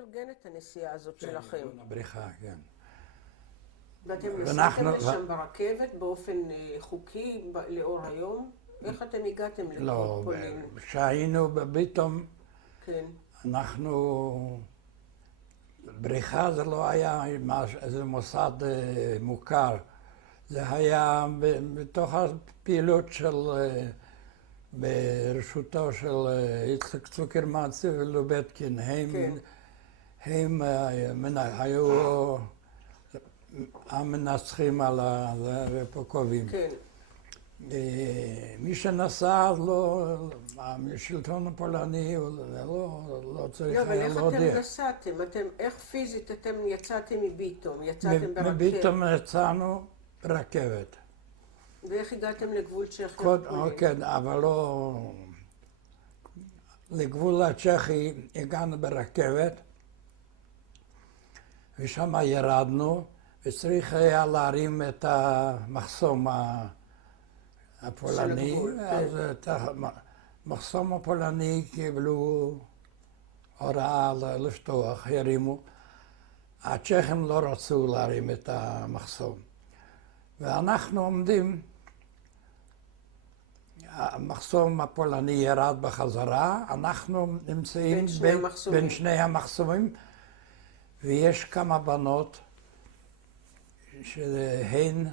ארגן את הנסיעה הזאת שלכם? ארגון הבריחה, כן. ואתם נסעתם לשם ברכבת באופן חוקי לאור היום? איך אתם הגעתם לגבול פולין? לא, כשהיינו בביטום, כן. אנחנו... בריחה זה לא היה איזה מוסד מוכר. זה היה בתוך הפעילות של... ברשותו של יצחק צוקרמן ולובטקין. הם היו המנצחים על הרפוקובים. כן. מי שנסע, השלטון הפולני לא צריך היה להודיע. אבל איך אתם נסעתם? איך פיזית אתם יצאתם מביטום? יצאתם ברכבת? מביטום יצאנו ברכבת. ואיך הגעתם לגבול צ'כיה? כן, אבל לא... לגבול הצ'כי הגענו ברכבת, ושם ירדנו, וצריך היה להרים את המחסום הפולני. אז את המחסום הפולני קיבלו הוראה לפתוח, הרימו. הצ'כים לא רצו להרים את המחסום. ואנחנו עומדים, המחסום הפולני ירד בחזרה, אנחנו נמצאים בין שני המחסומים, ויש כמה בנות שהן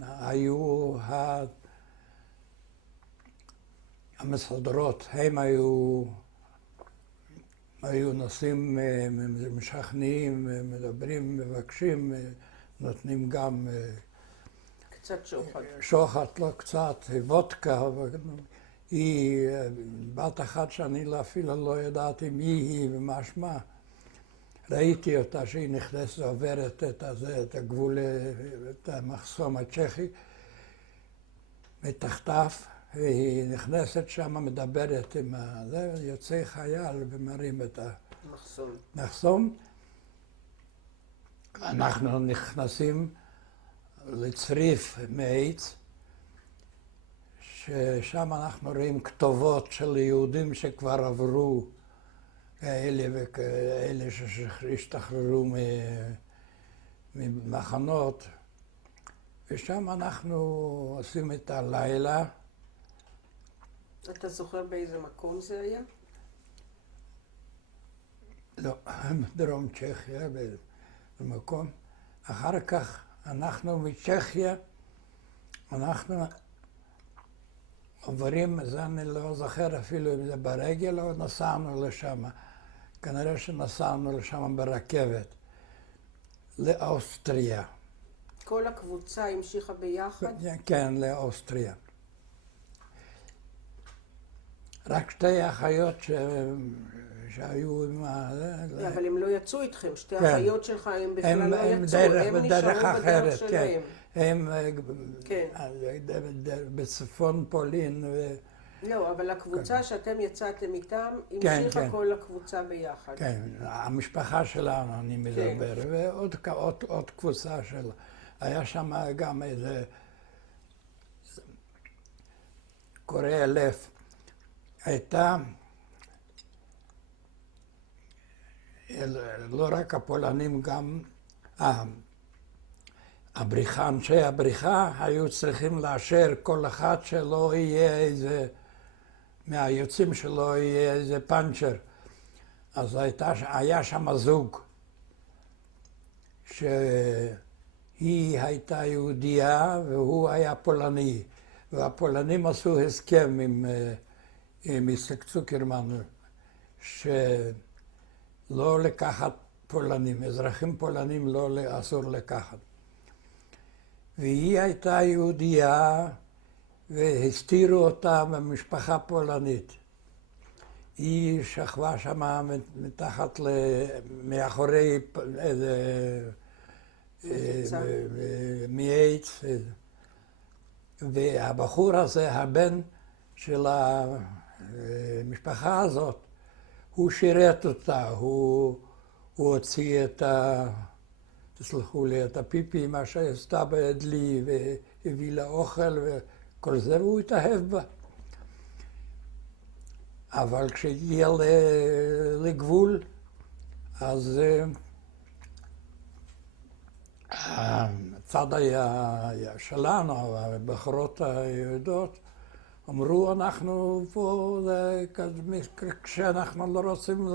היו המסודרות, הם היו נושאים, משכנעים, מדברים, מבקשים, נותנים גם קצת שוחד. שוחד, לא קצת, וודקה. היא בת אחת שאני אפילו לא ידעתי מי היא ומה שמה. ראיתי אותה שהיא נכנסת ועוברת את הגבול, את המחסום הצ'כי, מתחתיו, והיא נכנסת שם, מדברת עם זה, יוצא חייל ומרים את המחסום. אנחנו נכנסים לצריף מעץ, ששם אנחנו רואים כתובות של יהודים שכבר עברו, כאלה וכאלה שהשתחררו ממחנות, ושם אנחנו עושים את הלילה. אתה זוכר באיזה מקום זה היה? לא, בדרום צ'כיה, במקום. אחר כך אנחנו מצ'כיה, אנחנו עוברים, זה אני לא זוכר אפילו אם זה ברגל או נסענו לשם. כנראה שנסענו לשם ברכבת, לאוסטריה. כל הקבוצה המשיכה ביחד? כן, לאוסטריה. רק שתי אחיות שהיו עם אבל הם לא יצאו איתכם, שתי אחיות שלך הם בכלל לא יצאו, הם בדרך נשארו בדרך שלהם. הם בצפון פולין. לא, אבל הקבוצה שאתם יצאתם איתם, המשיכה כל הקבוצה ביחד. כן, המשפחה שלנו אני מדבר, ועוד קבוצה של... היה שם גם איזה... קוראי אלף. הייתה... לא רק הפולנים, גם אנשי הבריחה היו צריכים לאשר כל אחד שלא יהיה איזה, מהיוצאים שלא יהיה איזה פאנצ'ר. אז היה שם זוג, שהיא הייתה יהודייה והוא היה פולני, והפולנים עשו הסכם עם יצחק צוקרמן, לא לקחת פולנים, אזרחים פולנים לא אסור לקחת. והיא הייתה יהודייה והסתירו אותה במשפחה פולנית. היא שכבה שמה מתחת מאחורי איזה מעץ. והבחור הזה, הבן של המשפחה הזאת, הוא שירת אותה, הוא הוציא את תסלחו לי, את הפיפי, מה שעשתה בדלי, והביא לה אוכל וכל זה, והוא התאהב בה. אבל כשהגיע לגבול, אז הצד שלנו, הבחורות היהודות, אמרו, אנחנו פה, כשאנחנו לא רוצים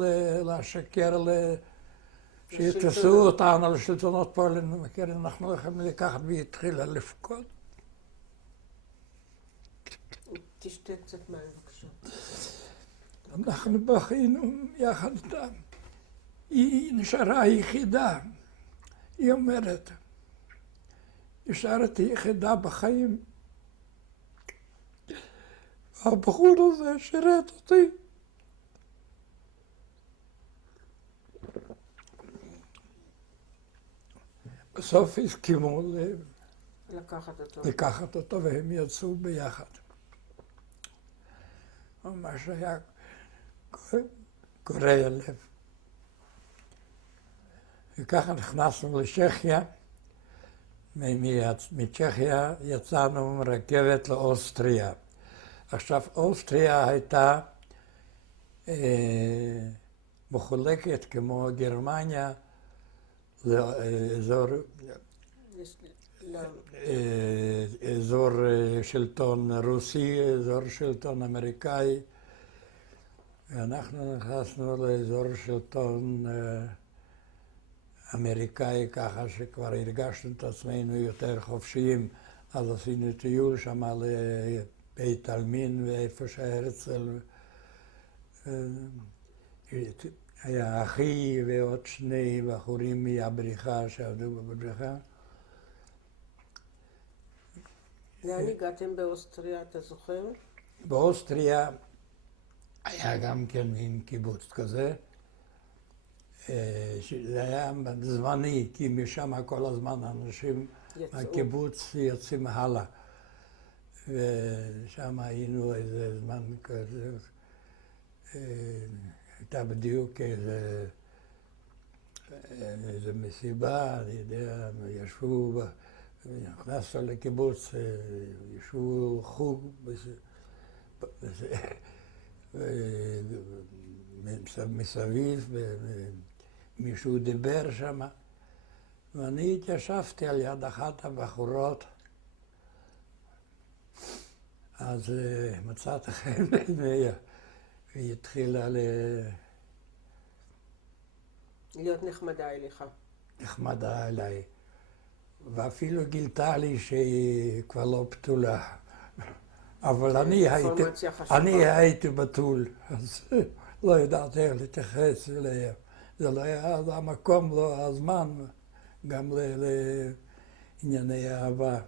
לשקר, שיתפסו אותנו לשלטונות פולין, אנחנו יכולים לקחת, והתחילה לבכות. תשתה קצת מים, בבקשה. אנחנו בכינו יחד איתה. היא נשארה היחידה. היא אומרת, נשארתי יחידה בחיים. הבחור הזה שירת אותי. בסוף הסכימו לקחת אותו והם יצאו ביחד. ממש היה קורע לב. וככה נכנסנו לצ'כיה. מצ'כיה יצאנו עם רכבת לאוסטריה. עכשיו, אוסטריה הייתה מחולקת כמו גרמניה אזור שלטון רוסי, אזור שלטון אמריקאי. ואנחנו נכנסנו לאזור שלטון אמריקאי, ככה שכבר הרגשנו את עצמנו יותר חופשיים. אז עשינו טיול שם לבית עלמין ואיפה שהרצל. היה אחי ועוד שני בחורים מהבריכה שעבדו בבריכה. לאן הגעתם באוסטריה, אתה זוכר? באוסטריה היה גם כן מין קיבוץ כזה. זה היה זמני, כי משם כל הזמן אנשים מהקיבוץ יוצאים הלאה. ושם היינו איזה זמן כזה. הייתה בדיוק איזה מסיבה, אני יודע, ישבו, נכנסו לקיבוץ, ישבו חוג, מסביב, מישהו דיבר שם, ואני התיישבתי על יד אחת הבחורות, אז מצאתי חן בעיניה. היא התחילה להיות נחמדה אליך. נחמדה אליי. ואפילו גילתה לי שהיא כבר לא בתולה. אבל אני הייתי בתול, אז לא ידעתי איך להתייחס אליה. זה לא היה המקום, לא הזמן, גם לענייני אהבה.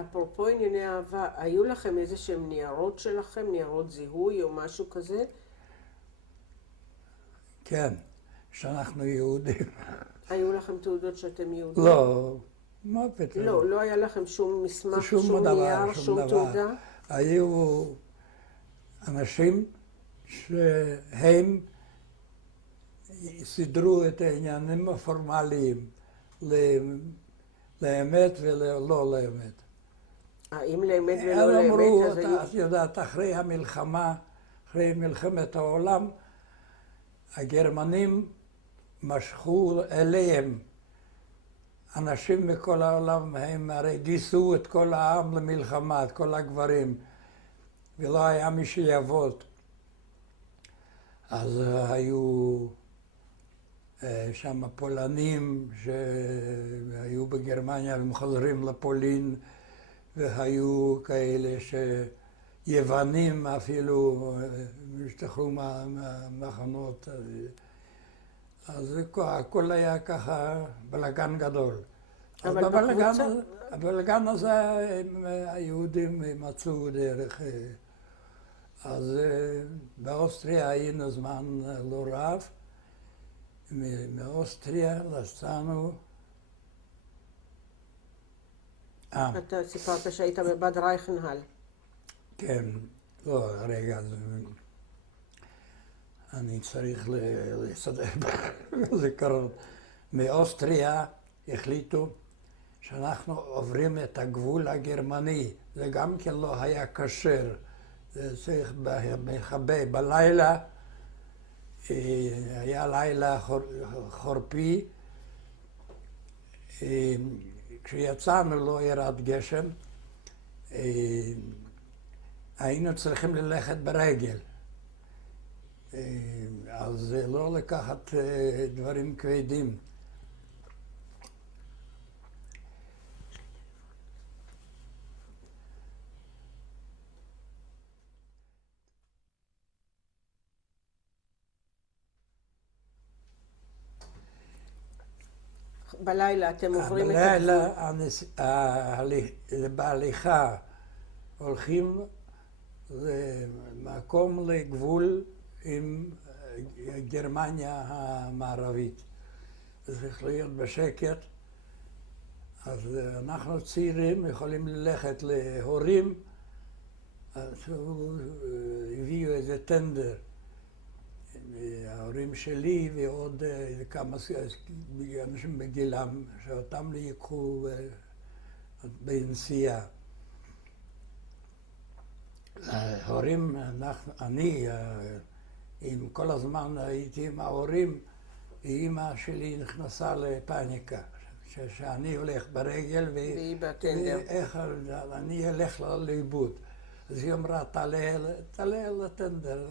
אפרופו ענייני אהבה, היו לכם איזה שהם ניירות שלכם, ניירות זיהוי או משהו כזה? כן, שאנחנו יהודים. היו לכם תעודות שאתם יהודים? לא, מה פתאום? לא היה לכם שום מסמך, שום נייר, שום תעודה? היו אנשים שהם סידרו את העניינים הפורמליים לאמת ולא לאמת. אם לאמת ולא לאמת, אז היו... את יודעת, אחרי המלחמה, אחרי מלחמת העולם, הגרמנים משכו אליהם אנשים מכל העולם, הם הרי גייסו את כל העם למלחמה, את כל הגברים, ולא היה מי שיעבוד. אז היו שם פולנים שהיו בגרמניה והם חוזרים לפולין, והיו כאלה שיוונים אפילו השתחררו מהמחנות. אז הכל היה ככה בלגן גדול. אבל בבלגן הזה היהודים מצאו דרך. אז באוסטריה היינו זמן לא רב. מאוסטריה נסענו. אתה סיפרת שהיית בבד רייכנהל. כן, לא, רגע, אני צריך לסדר בזיכרון. מאוסטריה החליטו שאנחנו עוברים את הגבול הגרמני. זה גם כן לא היה כשר. זה צריך מכבה. בלילה היה לילה חורפי, כשיצאנו לא ירד גשם, היינו צריכים ללכת ברגל. אז לא לקחת דברים כבדים. בלילה אתם עוברים את הגבול. בלילה בהליכה הולכים למקום לגבול עם גרמניה המערבית. זה צריך להיות בשקט. אז אנחנו צעירים יכולים ללכת להורים, אז הביאו איזה טנדר. ההורים שלי ועוד כמה אנשים בגילם, שאותם ייקחו בנסיעה. ההורים, אני עם כל הזמן הייתי עם ההורים, ואימא שלי נכנסה לפאניקה, שאני הולך ברגל ואיך אני אלך לאיבוד. אז היא אמרה, תעלה לטנדר.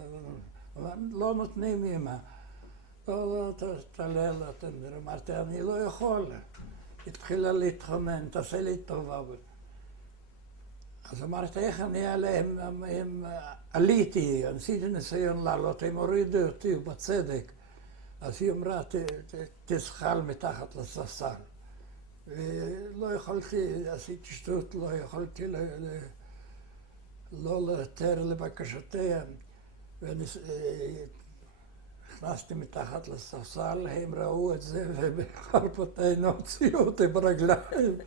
לא נותנים אמא. לא, תעלה לטנדר. אמרתי, אני לא יכול. התחילה להתחנן, תעשה לי טובה. אז אמרתי, איך אני אעלה? עליתי, עשיתי ניסיון לעלות, הם הורידו אותי בצדק. אז היא אמרה, תזחל מתחת לספסל. ולא יכולתי, עשיתי שטות, לא יכולתי לא לתר לבקשותיה. ונכנסתי מתחת לספסל, הם ראו את זה, ובחרפתינו הוציאו אותי ברגליים.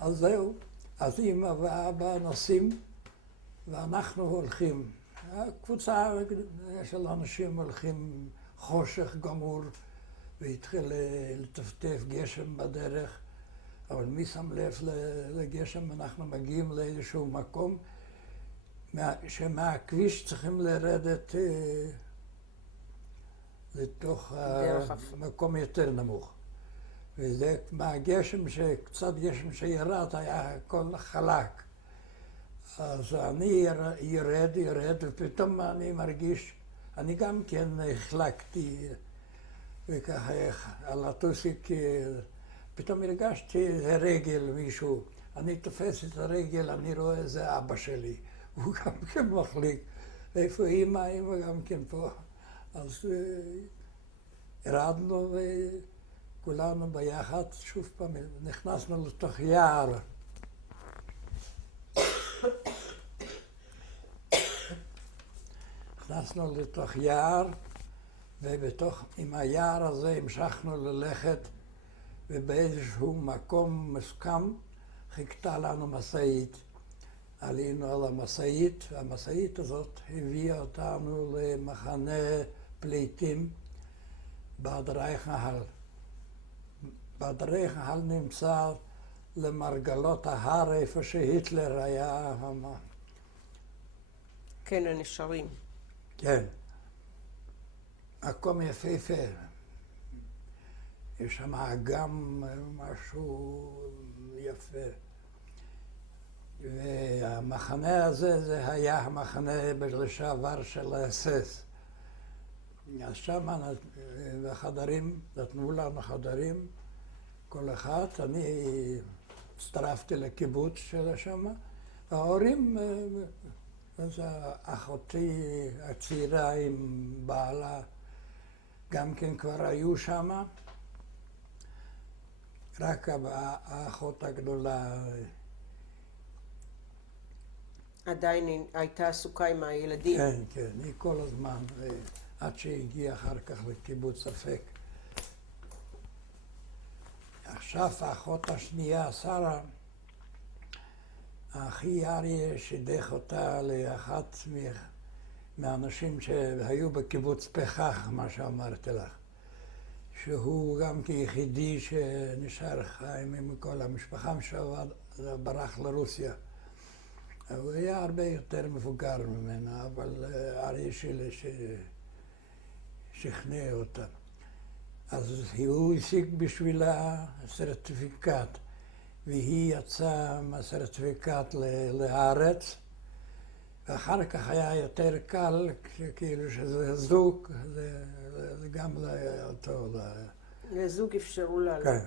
אז זהו. אז אמא ואבא נוסעים, ואנחנו הולכים. הקבוצה של אנשים הולכים חושך גמור, והתחיל לטפטף גשם בדרך. אבל מי שם לב לגשם? אנחנו מגיעים לאיזשהו מקום, שמהכביש צריכים לרדת לתוך מקום יותר נמוך. וזה מהגשם, קצת גשם שירד, היה הכל חלק. אז אני ירד, ופתאום אני מרגיש, אני גם כן החלקתי, וככה על הטוסיק, פתאום הרגשתי איזה רגל מישהו. אני תופס את הרגל, אני רואה איזה אבא שלי. הוא גם כן מחליק. איפה אמא? אמא גם כן פה. אז ירדנו וכולנו ביחד, שוב פעם נכנסנו לתוך יער. נכנסנו לתוך יער, עם היער הזה המשכנו ללכת, ובאיזשהו מקום מסוכם חיכתה לנו משאית. עלינו על המשאית, והמשאית הזאת הביאה אותנו למחנה פליטים בד רייכנהל. בד רייכנהל נמצא למרגלות ההר, איפה שהיטלר היה. כן, הנשרים. כן. מקום יפהפה. יש שם אגם, משהו יפה. והמחנה הזה, זה היה המחנה לשעבר של האס-אס. אז שם בחדרים, נתנו לנו חדרים, כל אחד. אני הצטרפתי לקיבוץ של שם. ההורים, אז אחותי הצעירה עם בעלה, גם כן כבר היו שם. רק האחות הגדולה עדיין הייתה עסוקה עם הילדים. כן, כן, היא כל הזמן, עד שהגיעה אחר כך לקיבוץ אפק. עכשיו האחות השנייה, שרה, אחי אריה שידך אותה לאחת מהאנשים שהיו בקיבוץ פחח, מה שאמרתי לך. שהוא גם כיחידי שנשאר חיים עם כל המשפחה שעבד, ברח לרוסיה. הוא היה הרבה יותר מבוגר ממנה, אבל אריה שלי שכנע אותה. אז הוא השיג בשבילה סרטיפיקט, והיא יצאה מהסרטיפיקט לארץ, ואחר כך היה יותר קל, כאילו שזה זוג, זה גם אותו. לזוג אפשרו לעלות. כן.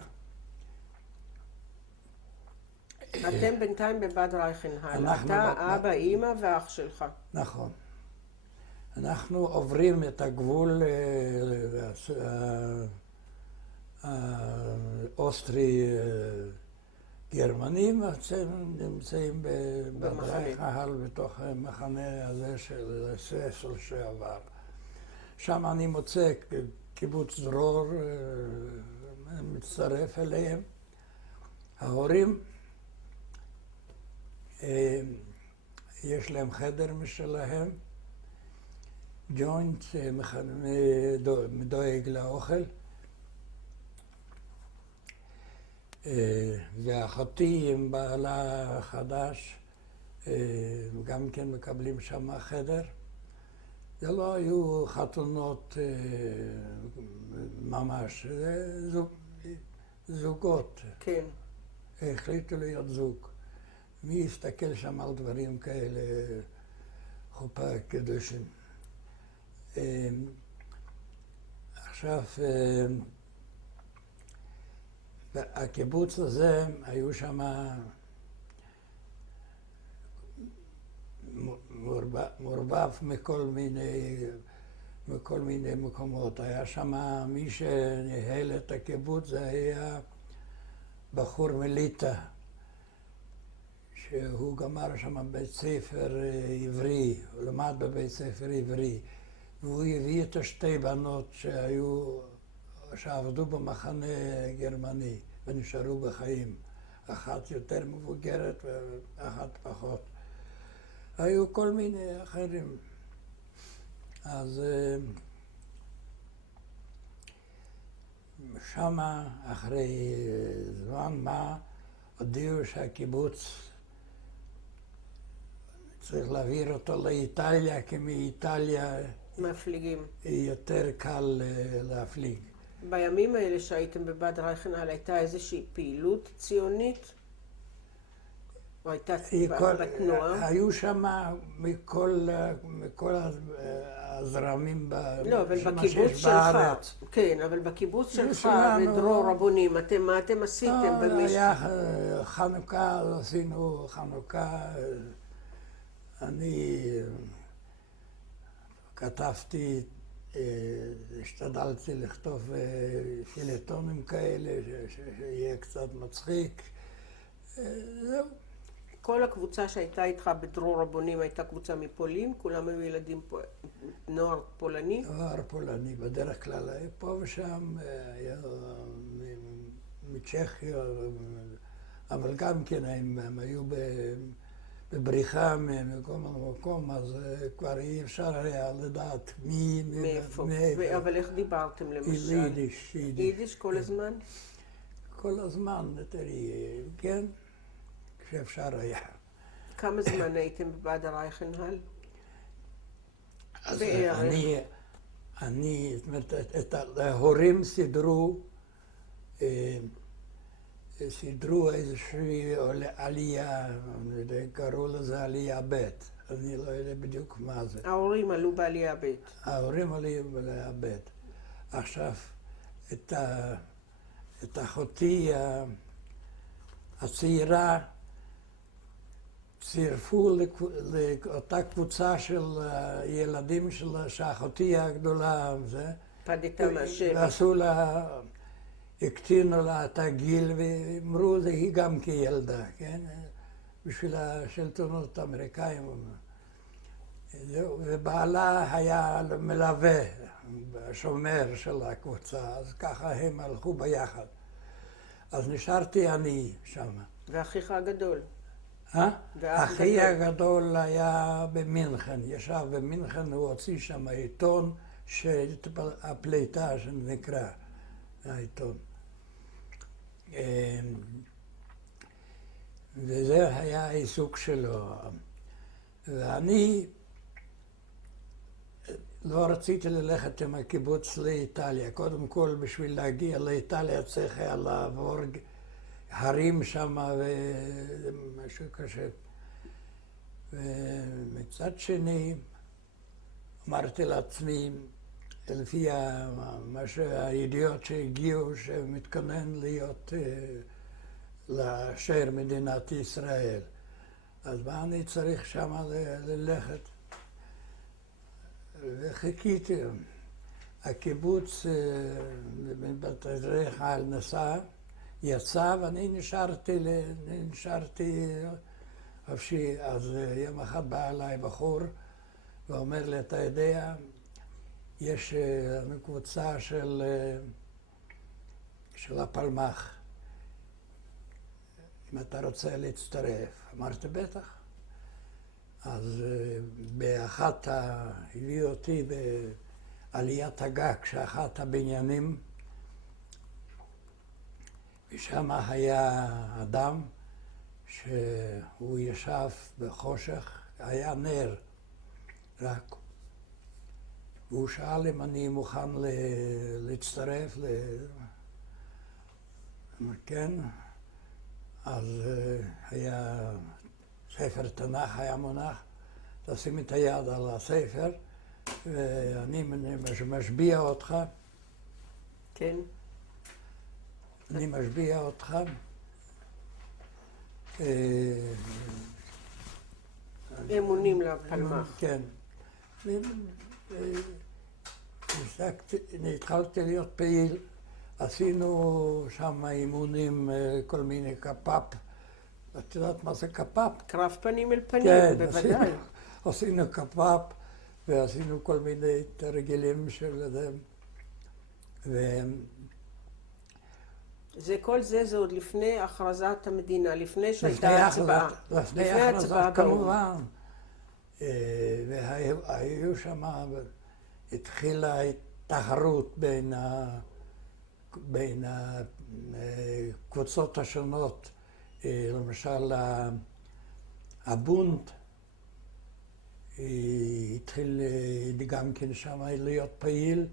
אתם בינתיים בבד רייכנהל, אתה, אבא, אימא ואח שלך. נכון. אנחנו עוברים את הגבול האוסטרי-גרמני, נמצאים בבד רייכנהל בתוך המחנה הזה של ססל שעבר. שם אני מוצא קיבוץ דרור, מצטרף אליהם. ההורים, יש להם חדר משלהם, ג'וינט דואג לאוכל, ואחותי עם בעלה החדש גם כן מקבלים שם חדר. זה לא היו חתונות ממש, זה זוגות. כן. החליטו להיות זוג. מי יסתכל שם על דברים כאלה, חופה קדושים. עכשיו, הקיבוץ הזה, היו שם מעורבב מכל מיני מקומות. היה שם מי שניהל את הקיבוץ, זה היה בחור מליטא, שהוא גמר שם בית ספר עברי, הוא למד בבית ספר עברי, והוא הביא את השתי בנות שעבדו במחנה גרמני ונשארו בחיים. אחת יותר מבוגרת ואחת פחות. היו כל מיני אחרים. אז שמה, אחרי זמן מה, הודיעו שהקיבוץ צריך להעביר אותו לאיטליה, כי מאיטליה מפליגים. יותר קל להפליג. בימים האלה שהייתם בבד רייכנהל, הייתה איזושהי פעילות ציונית? או הייתה בתנועה? היו שם מכל הזרמים שיש בארץ. כן, אבל בקיבוץ שלך, בדרור רבונים, מה אתם עשיתם במשך? היה חנוכה, עשינו חנוכה. אני כתבתי, השתדלתי לכתוב פילטונים כאלה, שיהיה קצת מצחיק. זהו. כל הקבוצה שהייתה איתך בדרור רבונים הייתה קבוצה מפולין? כולם היו ילדים נוער פולני? נוער פולני, בדרך כלל היה פה ושם, היה מצ'כיה, אבל גם כן הם היו בבריחה ממקום למקום, אז כבר אי אפשר היה לדעת מי... מאיפה? אבל איך דיברתם למשל? יידיש. יידיש כל הזמן? כל הזמן, תראי, כן, כשאפשר היה. כמה זמן הייתם בבד רייכנהל? אז זאת אומרת, ההורים סידרו איזושהי עלייה, קראו לזה עלייה ב', אני לא יודע בדיוק מה זה. ההורים עלו בעלייה ב'. ההורים עלו בעלייה ב'. עכשיו, את אחותי הצעירה צירפו לאותה קבוצה של ילדים שלה, שאחותי הגדולה, פדתה מהשבי. ועשו לה, הקטינו לה את הגיל ואמרו, זה היא גם כילדה, כן? בשביל השלטונות האמריקאים. ובעלה היה מלווה, שומר של הקבוצה, אז ככה הם הלכו ביחד. אז נשארתי אני שם. ואחיך הגדול? אחי הגדול היה במינכן, ישב במינכן, הוא הוציא שם עיתון, הפליטה שנקרא, העיתון. וזה היה העיסוק שלו. ואני לא רציתי ללכת עם הקיבוץ לאיטליה. קודם כל, בשביל להגיע לאיטליה צריך היה לעבור הרים שם ומשהו קשה. ומצד שני, אמרתי לעצמי, לפי הידיעות שהגיעו, שמתכונן להיות להישאר מדינת ישראל. אז מה אני צריך שם ללכת? וחיכיתי. הקיבוץ בתדריך על נסע, יצא ואני נשארתי חופשי. אז יום אחד בא אליי בחור ואומר לי, אתה יודע, יש קבוצה של הפלמ"ח, אם אתה רוצה להצטרף. אמרתי, בטח. אז באחת הביא אותי בעליית הגג, שאחת הבניינים, ושם היה אדם שהוא ישב בחושך, היה נר רק. והוא שאל אם אני מוכן להצטרף, כן. אז היה ספר תנ"ך היה מונח, תשים את היד על הספר, ואני משביע אותך. כן. אני משביע אותך. אמונים לפלמ"ח. כן. התחלתי להיות פעיל, עשינו שם אימונים, כל מיני קפ"פ. את יודעת מה זה קפ"פ? קרב פנים אל פנים, כן, בוודאי. עשינו קפ"פ ועשינו כל מיני תרגילים של זה. כל זה עוד לפני הכרזת המדינה, לפני שהייתה הצבעה. לפני הכרזת כמובן. והיו שם, התחילה תחרות בין הקבוצות השונות. למשל, הבונד התחיל גם כן שם להיות פעיל,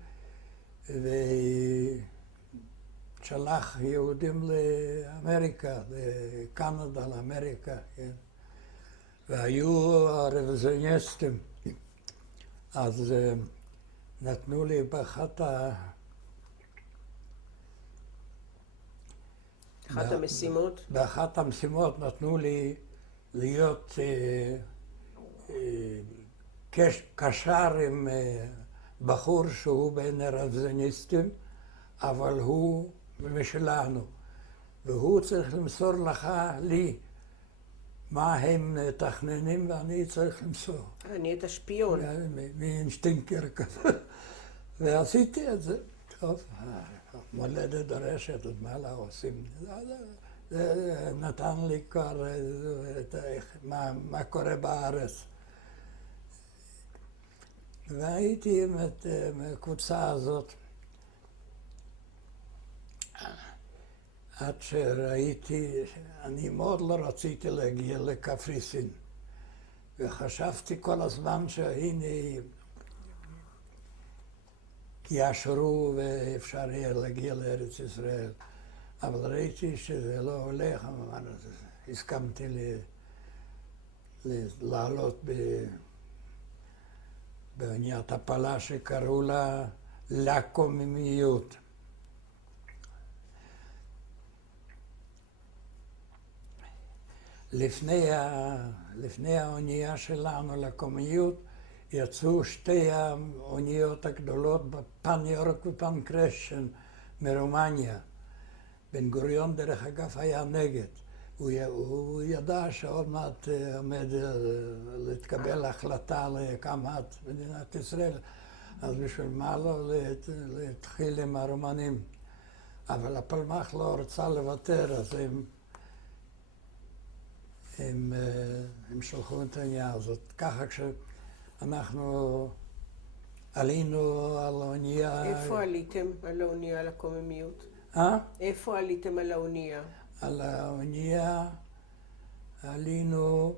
ושלח יהודים לאמריקה, לקנדה, לאמריקה, כן. והיו הרוויזיוניסטים. אז נתנו לי אחת המשימות? באחת המשימות נתנו לי להיות קשר עם בחור שהוא בין הרוויזיוניסטים, אבל הוא משלנו. והוא צריך למסור לי מה הם מתכננים, ואני צריך למסור. אני את השפיון. מאינסטינקר כזה. ועשיתי את זה. טוב, מולדת דורשת, אז מה לא עושים? זה נתן לי כבר מה קורה בארץ. והייתי עם הקבוצה הזאת עד שראיתי, אני מאוד לא רציתי להגיע לקפריסין. וחשבתי כל הזמן שהנה יאשרו ואפשר יהיה להגיע לארץ ישראל. אבל ראיתי שזה לא הולך, הסכמתי לעלות באוניית הפלה שקראו לה לקוממיות. לפני האונייה שלנו לקוממיות יצאו שתי האוניות הגדולות, פן יורק ופן קרשן מרומניה. בן גוריון דרך אגב היה נגד. הוא ידע שעוד מעט עומד להתקבל החלטה להקמת מדינת ישראל, אז בשביל מה לא להתחיל עם הרומנים. אבל הפלמ"ח לא רצה לוותר, אז הם שלחו את העניין הזאת. ככה כשאנחנו עלינו על האונייה... איפה עליתם על האונייה לקוממיות? איפה עליתם על האונייה? על האונייה עלינו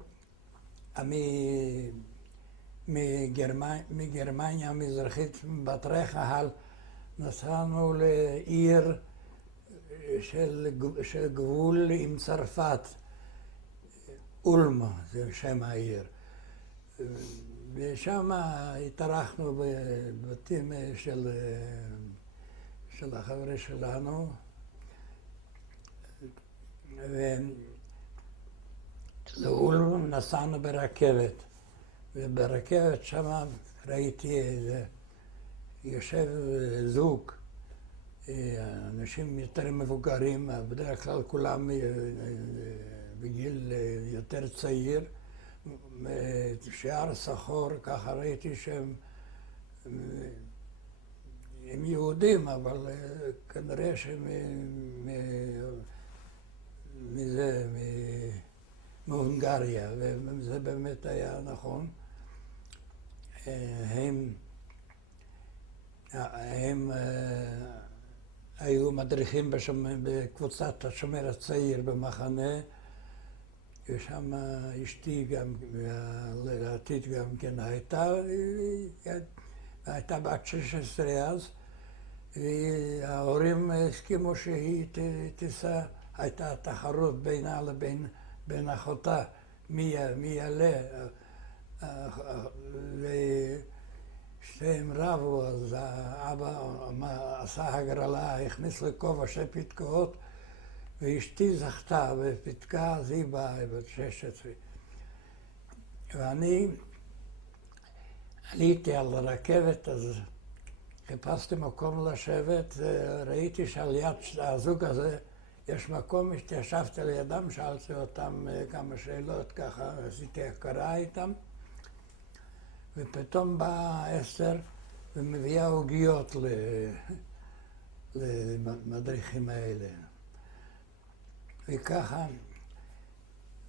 מגרמניה המזרחית, בטרי קהל, נסענו לעיר של גבול עם צרפת, אולם, זה שם העיר. ושם התארחנו בבתים של החבר'ה שלנו. ולאולם נסענו ברכבת. וברכבת שם ראיתי איזה יושב זוג, אנשים יותר מבוגרים, בדרך כלל כולם בגיל יותר צעיר, שיער שחור, ככה ראיתי שהם הם יהודים, אבל כנראה שהם מהונגריה, וזה באמת היה נכון. הם היו מדריכים בקבוצת השומר הצעיר במחנה, ושם אשתי גם, לעתיד גם כן הייתה בת 16 אז, וההורים הסכימו שהיא תיסע, הייתה תחרות בינה לבין אחותה, מי יעלה. ושתיהם רבו, אז האבא עשה הגרלה, הכניס לכובע 2 פתקאות, ואשתי זכתה בפתקה, אז היא באה, בת 16. ואני עליתי על הרכבת, אז חיפשתי מקום לשבת, ראיתי שעל יד הזוג הזה יש מקום, התיישבתי לידם, שאלתי אותם כמה שאלות, ככה עשיתי הכרה איתם. ופתאום באה אסתר ומביאה עוגיות למדריכים האלה. וככה,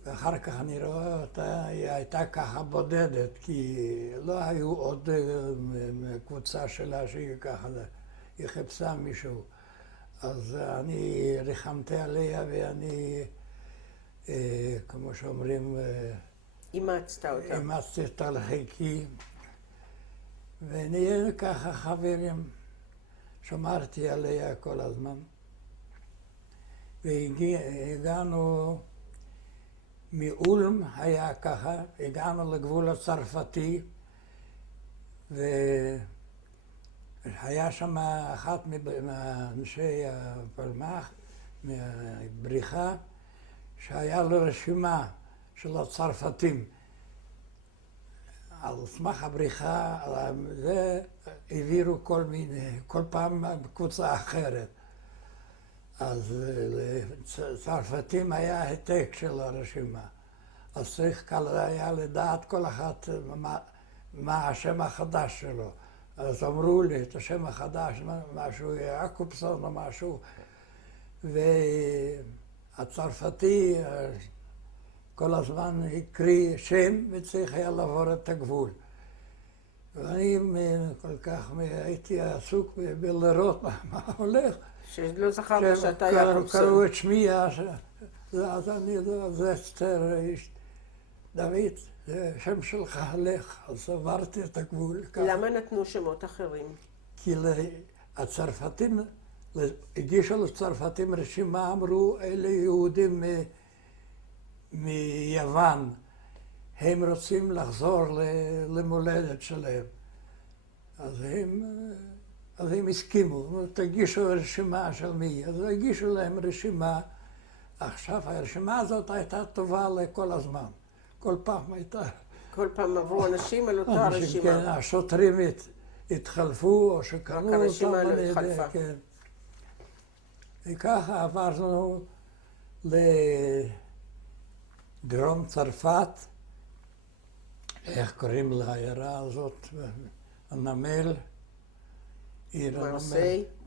ואחר כך אני רואה אותה, היא הייתה ככה בודדת, כי לא היו עוד קבוצה שלה שהיא ככה, היא חיפשה מישהו. אז אני ריחמתי עליה ואני, כמו שאומרים, אימצת אותה. אימצתי אותה לחיקי, ונהיה ככה חברים, שמרתי עליה כל הזמן. והגענו מאולם, היה ככה, הגענו לגבול הצרפתי, והיה שם אחת מאנשי הפלמ"ח, מהבריחה, שהיה לו רשימה של הצרפתים. על סמך הבריחה, זה העבירו כל פעם קבוצה אחרת. אז לצרפתים היה העתק של הרשימה. אז צריך היה לדעת כל אחת מה השם החדש שלו. אז אמרו לי את השם החדש, משהו יעקובסון או משהו. והצרפתי כל הזמן הקריא שם וצריך היה לעבור את הגבול. ואני כל כך הייתי עסוק בלראות מה הולך. שלא זכרת שאתה יעקובסון. קראו את שמי, אז אני, זה אסתר, דוד, זה שם שלך, לך. אז עברתי את הגבול. למה נתנו שמות אחרים? כי הצרפתים, הגישו לצרפתים רשימה, אמרו, אלה יהודים מיוון, הם רוצים לחזור למולדת שלהם. אז הם הסכימו, תגישו רשימה של מי. אז הגישו להם רשימה. עכשיו, הרשימה הזאת הייתה טובה לכל הזמן. כל פעם הייתה... כל פעם עברו אנשים על אותה רשימה. כן, השוטרים התחלפו, או שקראו אותם. רק הרשימה לא התחלפה. כן. וככה עברנו לדרום צרפת, איך קוראים לעיירה הזאת? הנמל.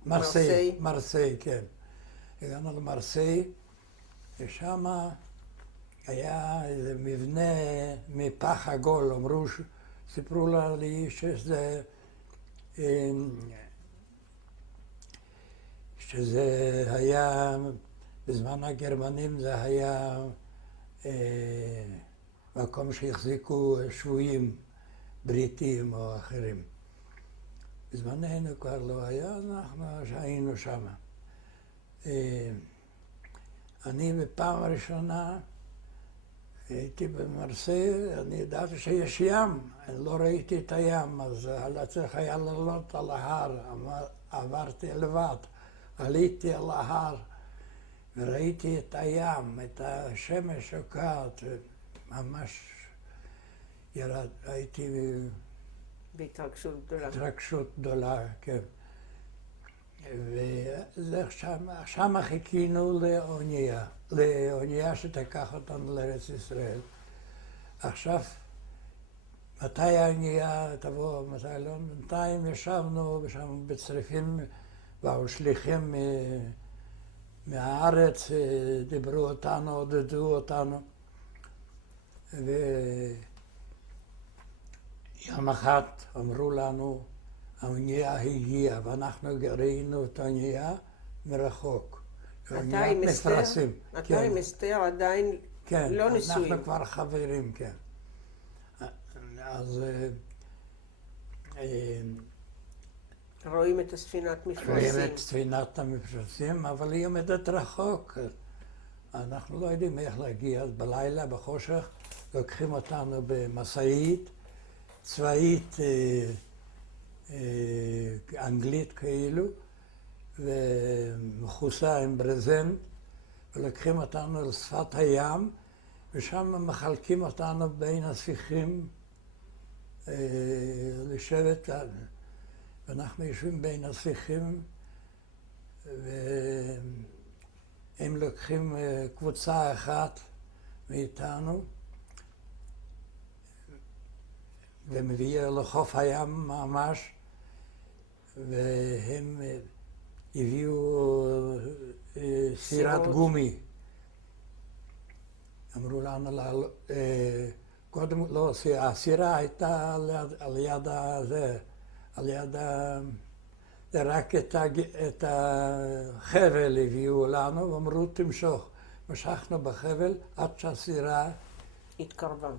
מרסיי. מרסיי, כן. הגענו למרסיי, ושם היה איזה מבנה מפח עגול, סיפרו לי שזה היה, בזמן הגרמנים זה היה מקום שהחזיקו שבויים בריטים או אחרים. בזמננו כבר לא היה, אנחנו היינו שם. אני בפעם הראשונה הייתי במרסיי, אני ידעתי שיש ים, אני לא ראיתי את הים, אז צריך היה לעלות על ההר, עברתי לבד, עליתי על ההר וראיתי את הים, את השמש שוקעת, ממש ירד, הייתי בהתרגשות גדולה. התרגשות גדולה, כן. ושם חיכינו לאונייה שתיקח אותנו לארץ ישראל. עכשיו, מתי האונייה תבוא, מתי לא? בינתיים ישבנו ושם בצריפים, באו שליחים מהארץ, דיברו אותנו, עודדו אותנו. ויום אחד אמרו לנו, האונייה הגיעה, ואנחנו ראינו את האונייה מרחוק. אתה עם אסתר? אתה עם אסתר עדיין לא נשואים. כן, אנחנו כבר חברים, כן. אז רואים את הספינת מפרשים. רואים את ספינת המפרשים, אבל היא עומדת רחוק. אנחנו לא יודעים איך להגיע, אז בלילה, בחושך, לוקחים אותנו במשאית צבאית אנגלית כאילו, ומכוסה עם ברזנט, ולוקחים אותנו לשפת הים, ושם מחלקים אותנו בין השיחים לשבת, ואנחנו יושבים בין השיחים, והם לוקחים קבוצה אחת מאיתנו, ומביאים לחוף הים ממש, והם הביאו סירת גומי. אמרו לנו, קודם לא, הסירה הייתה על יד הזה, על יד, רק את החבל הביאו לנו, ואמרו תמשוך. משכנו בחבל עד שהסירה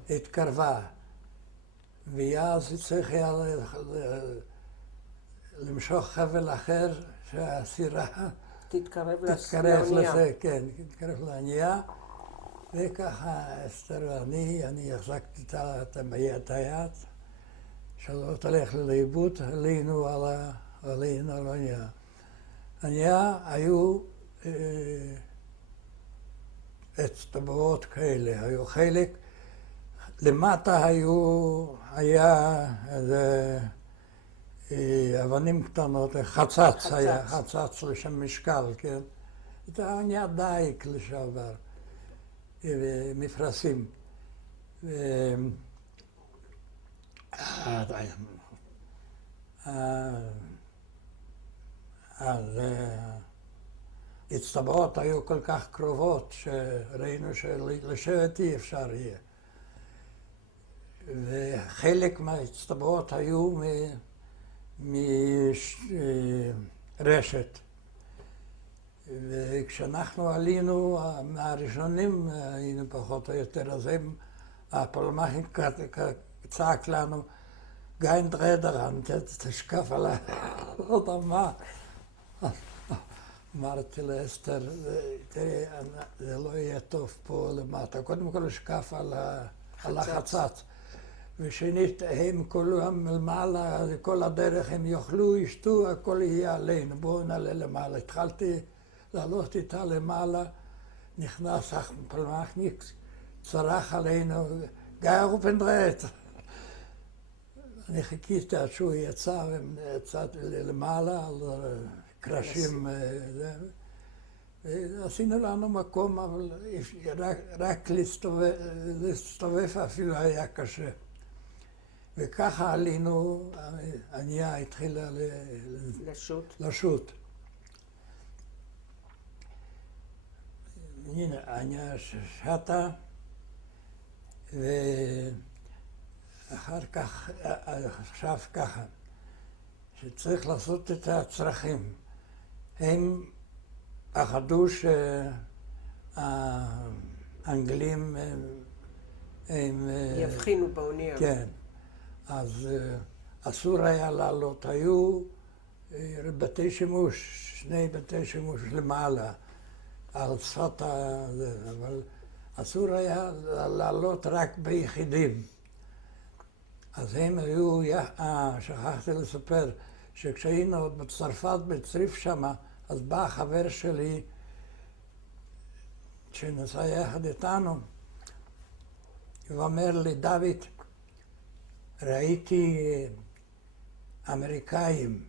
התקרבה. ואז צריך היה למשוך חבל אחר שהסירה תתקרב לזה, כן, תתקרב לאונייה. וככה אסתר ואני החזקתי את היד, שלא תלך לאיבוד, עלינו על האונייה. האונייה היו אצבעות כאלה, היו חלק, למטה היה איזה אבנים קטנות, חצץ היה, חצץ לשם משקל, כן? זה האונייה דייק לשעבר, מפרשים. האצבעות היו כל כך קרובות שראינו שלשבת אי אפשר יהיה. וחלק מהאצבעות היו מרשת. וכשאנחנו עלינו, מהראשונים היינו פחות או יותר, אז הפלמ"חים צעק לנו, גיין דרדרן, תשקף על האדמה. אמרתי לאסתר, תראי, זה לא יהיה טוב פה למטה. קודם כל אשקף על החצץ. ושנית, הם כולם למעלה, כל הדרך הם יאכלו, ישתו, הכל יהיה עלינו. בואו נעלה למעלה. התחלתי לעלות איתה למעלה, נכנס הפלמ"חניק, צרח עלינו, גיא רופנדרט. אני חיכיתי עד שהוא יצא, ויצאתי למעלה על קרשים. עשינו לנו מקום, אבל רק להסתובב אפילו היה קשה. וככה עלינו, האונייה התחילה לשוט. הנה, האונייה שטה, ואחר כך, עכשיו ככה, שצריך לעשות את הצרכים. הם פחדו שהאנגלים הם יבחינו באונייה. כן. אז אסור היה לעלות. היו בתי שימוש, 2 בתי שימוש למעלה, על שפת אבל אסור היה לעלות רק ביחידים. אז הם היו, שכחתי לספר, שכשהיינו עוד בצרפת בצריף שמה, אז בא חבר שלי, שנסע יחד איתנו, ואומר לי, דוד, ראיתי אמריקאים.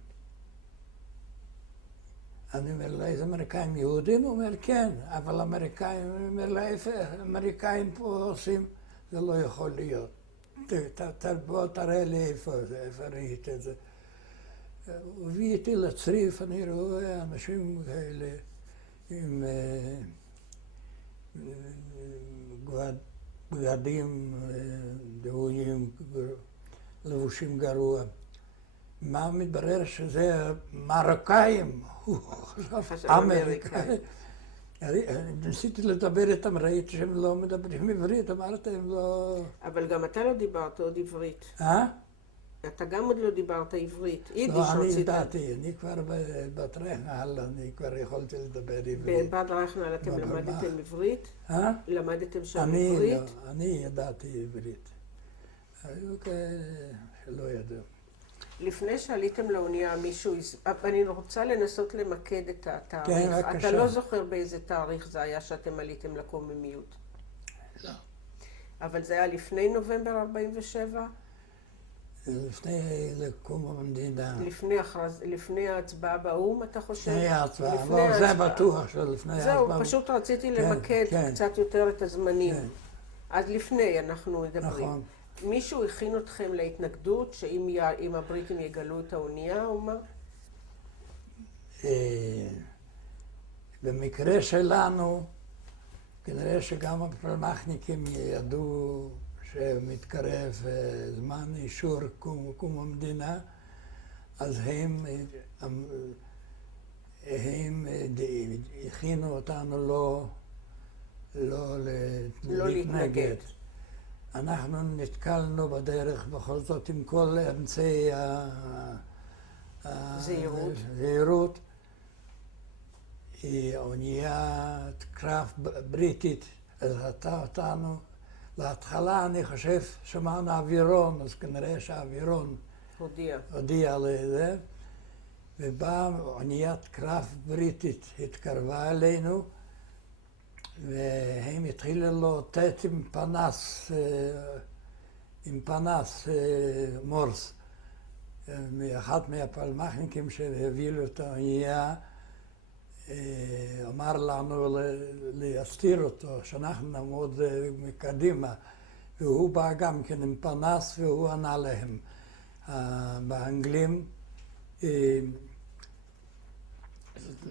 אני אומר לו, איזה אמריקאים? יהודים? הוא אומר, כן, אבל אמריקאים, אני אומר לו, איפה אמריקאים פה עושים? זה לא יכול להיות. בוא תראה לי איפה ראית את זה. הוא הביא איתי לצריף, אני רואה אנשים כאלה עם בגדים דהויים, לבושים גרוע. מה מתברר שזה מרוקאים? הוא חשב אמריקאים. ניסיתי לדבר איתם, ראיתי שהם לא מדברים עברית, אמרתי הם לא... אבל גם אתה לא דיברת עוד עברית. אתה גם עוד לא דיברת עברית. יידיש לא, רצית. אני ידעתי, אני כבר בבת רייכנהל, אני כבר יכולתי לדבר עברית. בבת רייכנהל אתם למדתם עברית? למדתם שם אני עברית? לא, אני ידעתי עברית. היו כאלה שלא ידעו. לפני שעליתם לאונייה מישהו, אני רוצה לנסות למקד את התאריך. כן, בבקשה. אתה לא זוכר באיזה תאריך זה היה שאתם עליתם לקוממיות? לא. אבל זה היה לפני נובמבר 47? לפני לקום המדינה. לפני ההצבעה באו"ם, אתה חושב? לפני ההצבעה, לא, זה בטוח שלפני ההצבעה. זהו, פשוט רציתי למקד קצת יותר את הזמנים. אז לפני אנחנו מדברים. נכון. מישהו הכין אתכם להתנגדות, שאם הבריטים יגלו את האונייה או מה? במקרה שלנו, כנראה שגם הפלמ"חניקים ידעו שמתקרב זמן אישור קום המדינה, אז הם הכינו אותנו לא להתנגד. אנחנו נתקלנו בדרך בכל זאת עם כל אמצעי הזהירות. היא אוניית קרב בריטית, אז ראתה אותנו. להתחלה אני חושב שמענו אווירון, אז כנראה שהאווירון הודיע לזה. ובאה אוניית קרב בריטית, התקרבה אלינו, והם התחילו לאותת עם פנס מורס. אחד מהפלמ"חניקים שהובילו את האונייה אמר לנו להסתיר אותו, שאנחנו נעמוד מקדימה, והוא בא גם כן עם פנס והוא ענה להם. באנגלים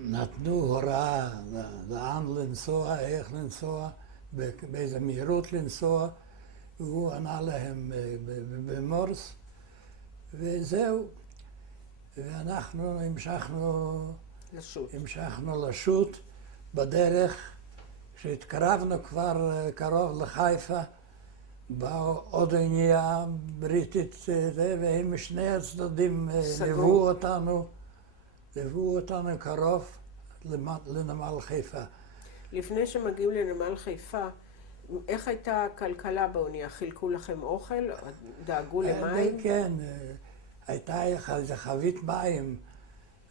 נתנו הוראה לאן לנסוע, איך לנסוע, באיזה מהירות לנסוע, והוא ענה להם במורס, וזהו. ואנחנו המשכנו לשוט בדרך. כשהתקרבנו כבר קרוב לחיפה, באו עוד אונייה בריטית, והם משני הצדדים ליוו אותנו קרוב לנמל חיפה. לפני שמגיעים לנמל חיפה, איך הייתה הכלכלה באונייה? חילקו לכם אוכל? דאגו למים? כן, הייתה איזו חבית מים,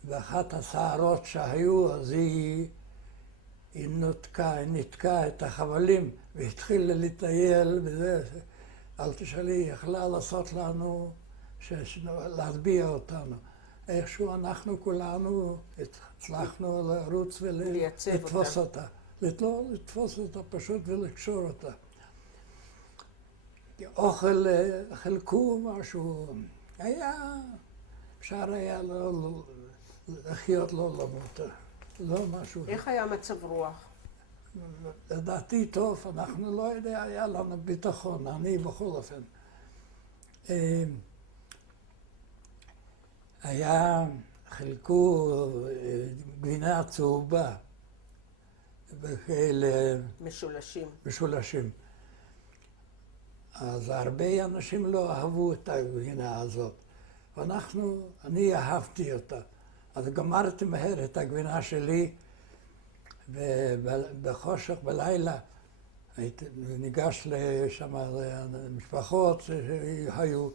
ואחת הסערות שהיו, אז היא נתקעה את החבלים והתחילה לטייל וזה. אל תשאלי, היא יכלה לעשות לנו, להטביע אותנו. איכשהו אנחנו כולנו הצלחנו לרוץ ולתפוס אותה. לא לתפוס אותה פשוט ולקשור אותה. אוכל חילקו משהו, אפשר היה לחיות לא למות, לא משהו. איך היה מצב רוח? לדעתי טוב, אנחנו לא יודע, היה לנו ביטחון, אני בכל אופן. חילקו גבינה צהובה וכאלה... משולשים. אז הרבה אנשים לא אהבו את הגבינה הזאת. אני אהבתי אותה. אז גמרתי מהר את הגבינה שלי, ובחושך בלילה ניגש לשם למשפחות שהיו,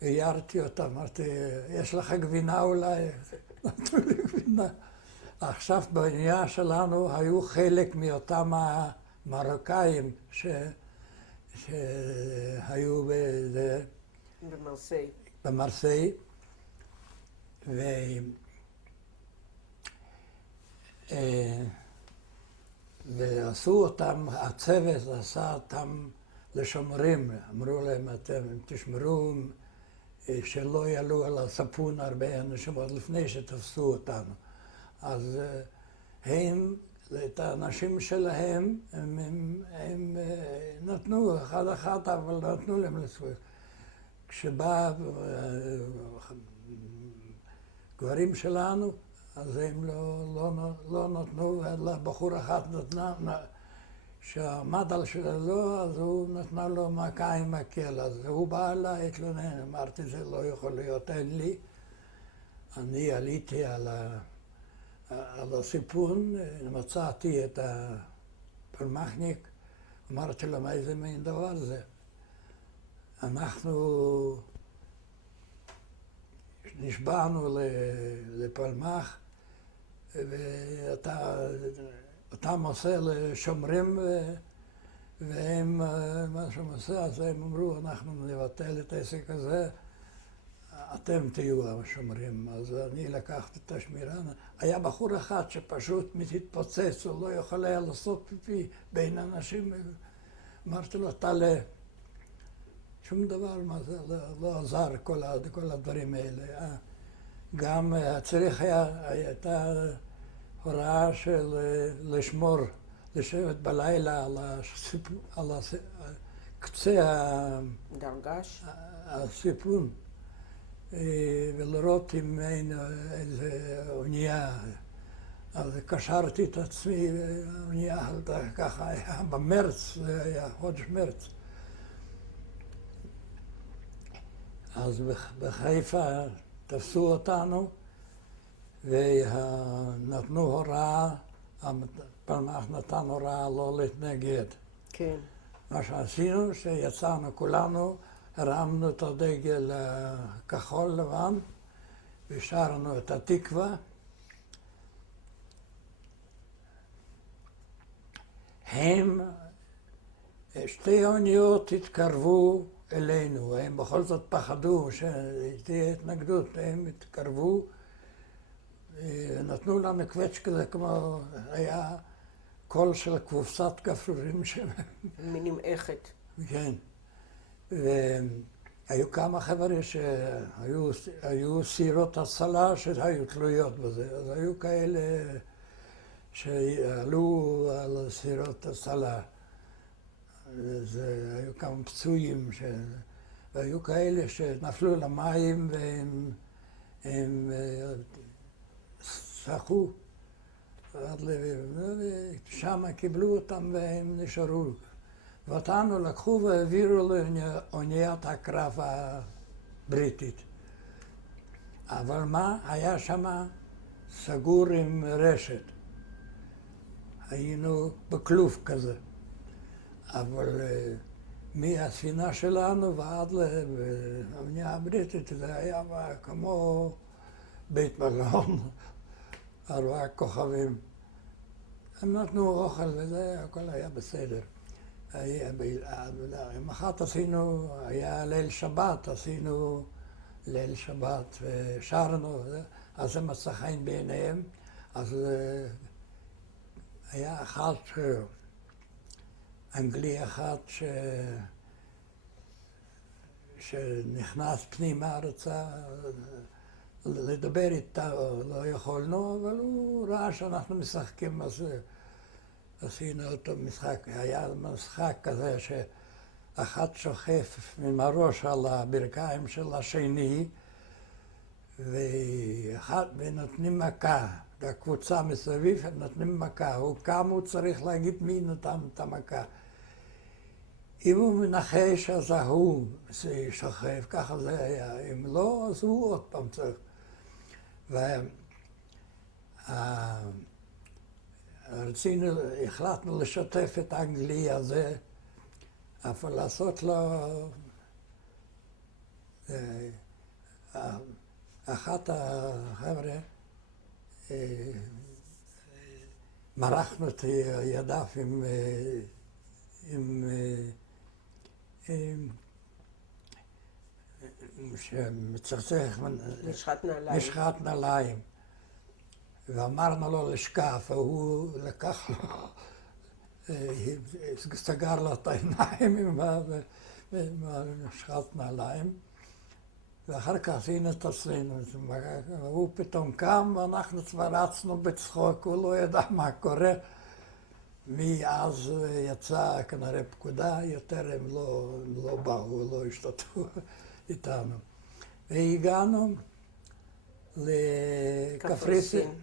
הערתי אותם, אמרתי, יש לך גבינה אולי? נתנו לי גבינה. עכשיו בעניין שלנו היו חלק מאותם המרוקאים שהיו במרסיי. ועשו אותם, הצוות עשה אותם לשומרים, אמרו להם, אתם תשמרו שלא יעלו על הספון הרבה אנשים עוד לפני שתפסו אותנו. אז הם, את האנשים שלהם, הם נתנו אחד, אבל נתנו להם לספור. כשבא גברים שלנו, אז הם לא נתנו, לבחור אחד נתנה, שעמד על שלו, אז הוא נתנה לו מכה עם מקל, אז הוא בא אליי, התלונן, אמרתי, זה לא יכול להיות, אין לי. אני עליתי על הסיפון, מצאתי את הפלמחניק, אמרתי לו, מה איזה מין דבר זה? אנחנו נשבענו לפלמח, ואותם עושה לשומרים, והם, מה שהם עושה, אז הם אמרו, אנחנו נבטל את העסק הזה, אתם תהיו השומרים. אז אני לקחתי את השמירה. היה בחור אחד שפשוט מתפוצץ, הוא לא יכול היה לעשות פיפי בין אנשים. אמרתי לו, תעלה. שום דבר, מה זה, לא עזר כל הדברים האלה. גם הייתה הוראה של לשמור, לשבת בלילה על קצה דרגש, הסיפון, ולראות אם אין איזה אונייה. אז קשרתי את עצמי, האונייה ככה היה במרץ, זה היה חודש מרץ. אז בחיפה תפסו אותנו ונתנו הוראה, הפלמ"ח נתן הוראה לא להתנגד. כן. מה שעשינו, שיצאנו כולנו, הרמנו את הדגל הכחול לבן ושרנו את התקווה. הם, שתי אוניות התקרבו אלינו, הם בכל זאת פחדו שתהיה התנגדות, הם התקרבו, נתנו לנו קווץ' כזה כמו היה קול של קבוצת גפרורים מנמעכת. כן. והיו כמה חבר'ה שהיו סירות הצלה שהיו תלויות בזה, אז היו כאלה שעלו על סירות הצלה. היו כמה פצועים, והיו כאלה שנפלו למים והם שחו. שם קיבלו אותם והם נשארו. ואותנו לקחו והעבירו לאוניית הקרב הבריטית. אבל מה? היה שם סגור עם רשת. היינו בכלוב כזה. אבל מהספינה שלנו ועד לאונייה הבריטית זה היה כמו בית מלון, 4 כוכבים. הם נתנו אוכל וזה, הכל היה בסדר. מחת עשינו, היה ליל שבת, עשינו ליל שבת ושרנו, אז זה מצא חן בעיניהם. אז היה אחד אנגלי אחד שנכנס פנימה, רצה לדבר איתה, לא יכולנו, אבל הוא ראה שאנחנו משחקים, אז עשינו אותו משחק. היה משחק כזה שאחד שוכף עם הראש על הברכיים של השני, ונותנים מכה. והקבוצה מסביב, הם נותנים מכה. הוא קם, הוא צריך להגיד מי נתן את המכה. אם הוא מנחש, אז ההוא שוכב, ככה זה היה. אם לא, אז הוא עוד פעם צריך. החלטנו לשתף את האנגלי הזה, אבל לעשות לו... אחת החבר'ה, מרחנו את ידיו עם שמצחצח משחת נעליים. ואמרנו לו לשקף, והוא לקח לו, סגר לו את העיניים עם משחת נעליים. ואחר כך עשינו את עצמנו, הוא פתאום קם ואנחנו כבר רצנו בצחוק, הוא לא ידע מה קורה. מאז יצאה כנראה פקודה, יותר הם לא באו, לא השתתפו איתנו. והגענו לקפריסין.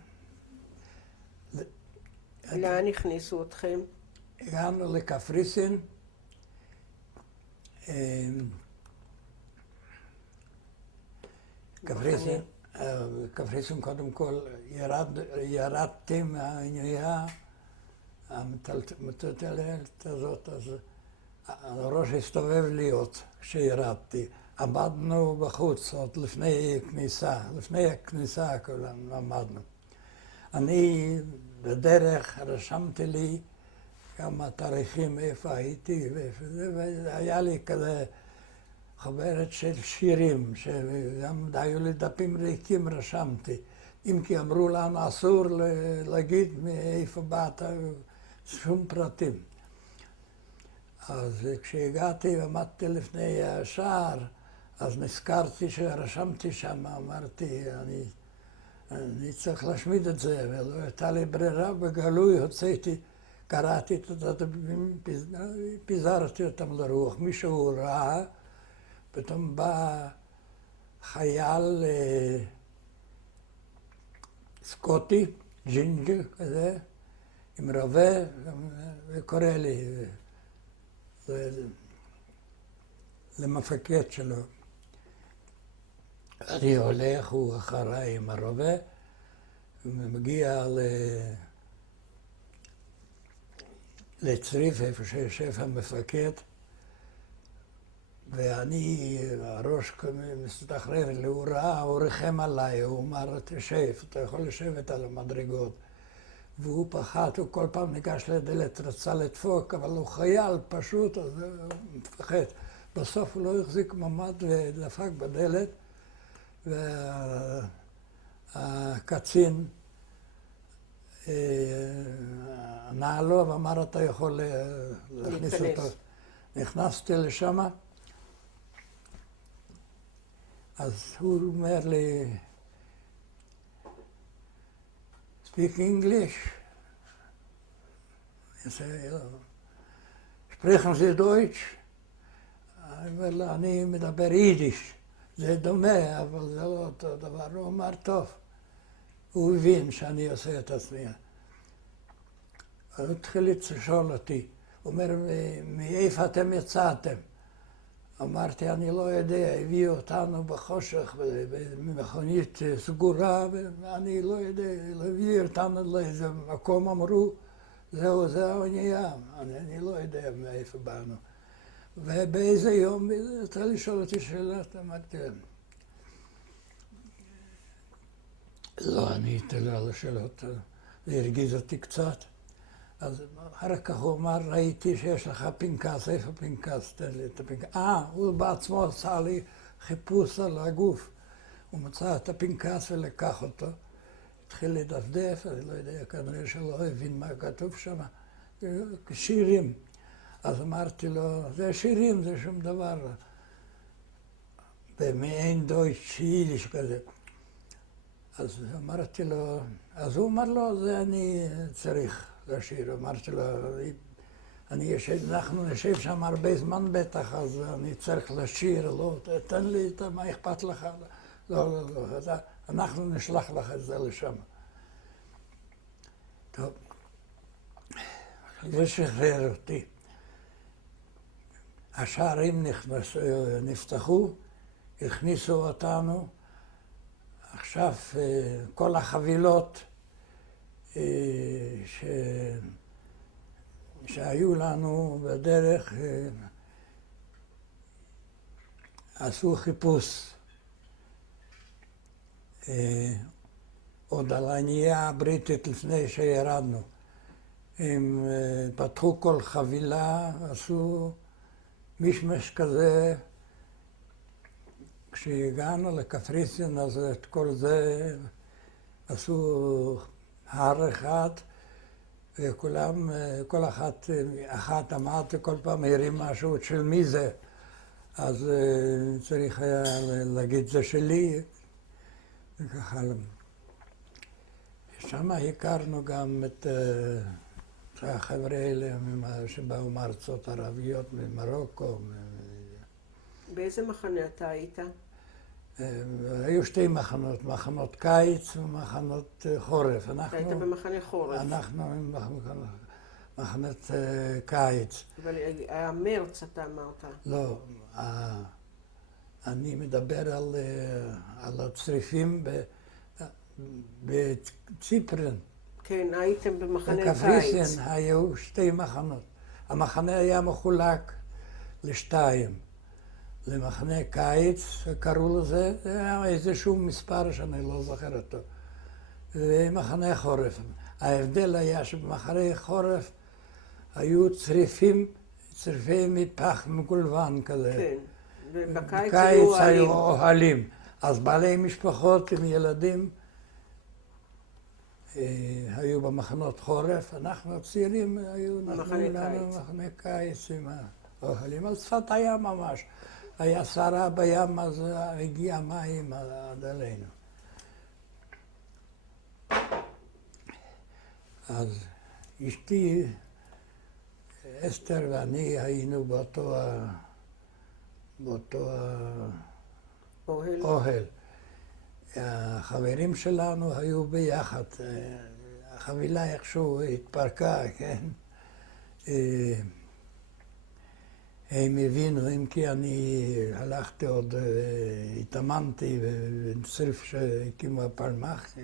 לאן הכניסו אתכם? הגענו לקפריסין. קפריסין קודם כל ירדתי מהענייה המטלטלת הזאת, אז הראש הסתובב לי עוד כשירדתי. עמדנו בחוץ עוד לפני הכניסה כולם עמדנו. אני בדרך רשמתי לי כמה תאריכים איפה הייתי ואיפה זה, והיה לי כזה חוברת של שירים, שגם היו לי דפים ריקים, רשמתי. אם כי אמרו לנו אסור להגיד מאיפה באת, שום פרטים. אז כשהגעתי ועמדתי לפני השער, אז נזכרתי שרשמתי שם, אמרתי, אני צריך להשמיד את זה, ולא הייתה לי ברירה, בגלוי הוצאתי, קראתי את הדפים, פיזרתי אותם לרוח. מישהו ראה, פתאום בא חייל סקוטי, ג'ינג'י כזה, עם רובה, וקורא לי למפקד שלו. אני הולך, הוא אחריי עם הרובה, ומגיע לצריף, איפה שיושב המפקד, ואני, הראש מסתחרר, הוא ראה, הוא ריחם עליי, הוא אמר, תשב, אתה יכול לשבת על המדרגות. והוא פחד, הוא כל פעם ניגש לדלת, רצה לדפוק, אבל הוא חייל פשוט, אז הוא מפחד. בסוף הוא לא החזיק ממ"ד ודפק בדלת, והקצין ענה לו ואמר, אתה יכול להכניס אותו. נכנסתי לשם, אז הוא אומר לי, speak English? Ich sage, sprechen Sie Deutsch? אומר לו, אני מדבר יידיש. זה דומה, אבל זה לא אותו דבר. הוא אמר, טוב. הוא הבין שאני עושה את עצמי. הוא התחיל לשאול אותי. הוא אומר, מאיפה אתם יצאתם? אמרתי, אני לא יודע, הביאו אותנו בחושך, במכונית סגורה, ואני לא יודע, הביאו אותנו לאיזה מקום, אמרו, זהו, זה האונייה. אני לא יודע מאיפה באנו. ובאיזה יום, אתה לשאול אותי שאלות, אמרתי, לא עניתי לו על השאלות, זה הרגיז אותי קצת. אז אחר כך הוא אמר, ראיתי שיש לך פנקס, איפה פנקס? תן לי את הפנקס. הוא בעצמו עשה לי חיפוש על הגוף. הוא מצא את הפנקס ולקח אותו. התחיל לדפדף, אני לא יודע, כנראה שלא הבין מה כתוב שם. שירים. אז אמרתי לו, זה שירים, זה שום דבר. במעין דויטש, יידיש כזה. אז אמרתי לו, אז הוא אמר לו, זה אני צריך לשיר. אמרתי לו, אנחנו נשב שם הרבה זמן בטח, אז אני צריך לשיר, לא, תן לי את מה אכפת לך. לא, אנחנו נשלח לך את זה לשם. טוב, זה שחרר אותי. השערים נפתחו, הכניסו אותנו. עכשיו כל החבילות שהיו לנו בדרך עשו חיפוש. עוד על האונייה הבריטית לפני שירדנו. הם פתחו כל חבילה, עשו משמש כזה. כשהגענו לקפריסין, אז את כל זה עשו הר אחד, וכולם, כל אחת אמרת כל פעם הרים משהו של מי זה. אז צריך היה להגיד זה שלי, וככה. שם הכרנו גם את החבר'ה האלה שבאו מארצות ערביות, ממרוקו. באיזה מחנה אתה היית? היו שתי מחנות, מחנות קיץ ומחנות חורף. אתה היית במחנה חורף. אנחנו במחנות קיץ. אבל היה מרץ, אתה אמרת. לא, אני מדבר על הצריפים בציפרן. כן, הייתם במחנה קיץ. בקפריסין היו שתי מחנות. המחנה היה מחולק לשתיים. למחנה קיץ, קראו לזה, זה היה איזשהו מספר שאני לא זוכר אותו. ומחנה חורף. ההבדל היה שבמחנה חורף היו צריפי מפח מגולבן כזה. כן, ובקיץ היו אוהלים. אז בעלי משפחות עם ילדים היו במחנות חורף. אנחנו הצעירים היו במחנה קיץ עם האוהלים. על שפת הים ממש. היה סערה בים, אז הגיע מים עד אלינו. אז אשתי, אסתר ואני היינו באותו אוהל. החברים שלנו היו ביחד. החבילה איכשהו התפרקה, כן? הם הבינו, אם כי אני הלכתי עוד, התאמנתי בצריף שהקימו הפלמ"ח,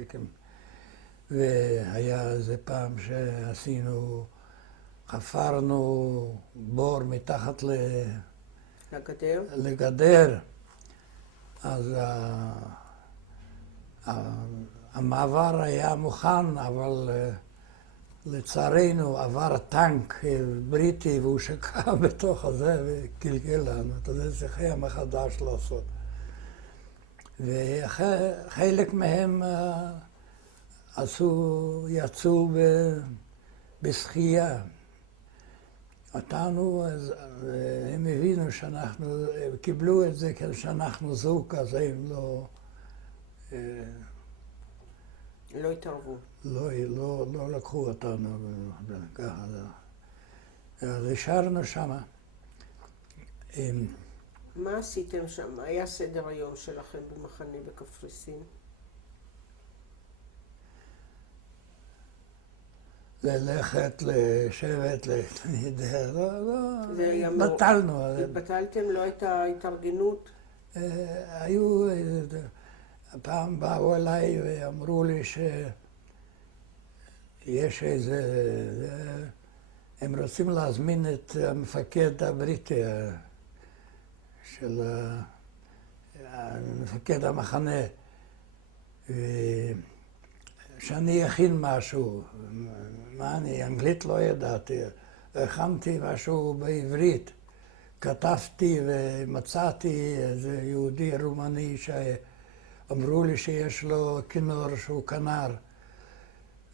והיה איזה פעם שעשינו, חפרנו בור מתחת לגדר. אז המעבר היה מוכן, אבל לצערנו עבר טנק בריטי והוא שקע בתוך הזה וקלקל לנו. אתה יודע, זה היה מחדש לעשות. וחלק מהם יצאו בשחייה. אותנו, הם הבינו שאנחנו, קיבלו את זה כשאנחנו זוג, אז הם לא התערבו. לא לקחו אותנו ככה. אז השארנו שמה. מה עשיתם שם? היה סדר היום שלכם במחנה בקפריסין? ללכת, לשבת, בטלנו. בטלתם? לא הייתה התארגנות? היו, פעם באו אליי ואמרו לי שיש איזה, הם רוצים להזמין את המפקד הבריטי של מפקד המחנה, שאני אכין משהו. מה אני, אנגלית לא ידעתי, הכנתי משהו בעברית. כתבתי ומצאתי איזה יהודי רומני שאמרו לי שיש לו כינור שהוא כנר.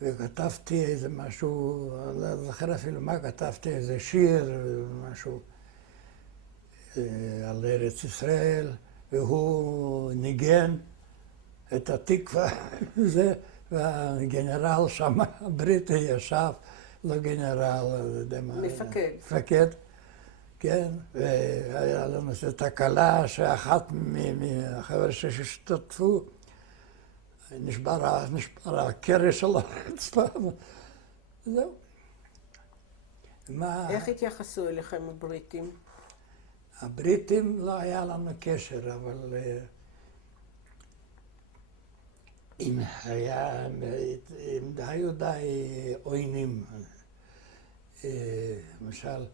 וכתבתי איזה משהו, לא זוכר אפילו מה כתבתי, איזה שיר, משהו על ארץ ישראל, והוא ניגן את התקווה, והגנרל שם, הבריטי ישב, לא גנרל, מפקד. מפקד, כן, והיה לנו איזו תקלה שאחת מהחבר'ה שהשתתפו, נשבר הקרש על הרצפה, זהו. איך התייחסו אליכם הבריטים? הבריטים לא היה לנו קשר, אבל אם היו די עוינים, למשל,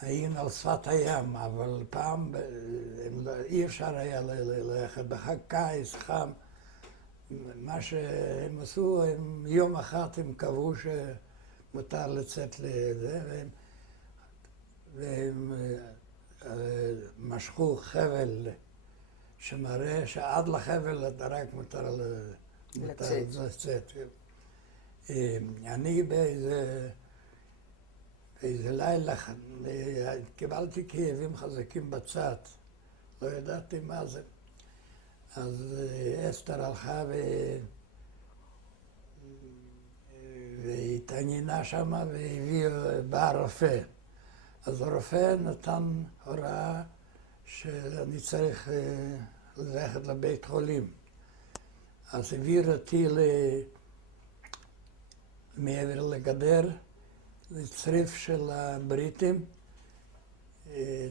היינו על שפת הים, אבל פעם אי אפשר היה ללכת בחג קיץ, חם. מה שהם עשו, יום אחד הם קבעו שמותר לצאת לזה, והם משכו חבל שמראה שעד לחבל רק מותר לצאת. אני באיזה לילה קיבלתי כאבים חזקים בצד, לא ידעתי מה זה. אז אסתר הלכה והתעניינה שמה בא רופא. אז הרופא נתן הוראה שאני צריך ללכת לבית חולים. אז העביר אותי מעבר לגדר, לצריף של הבריטים,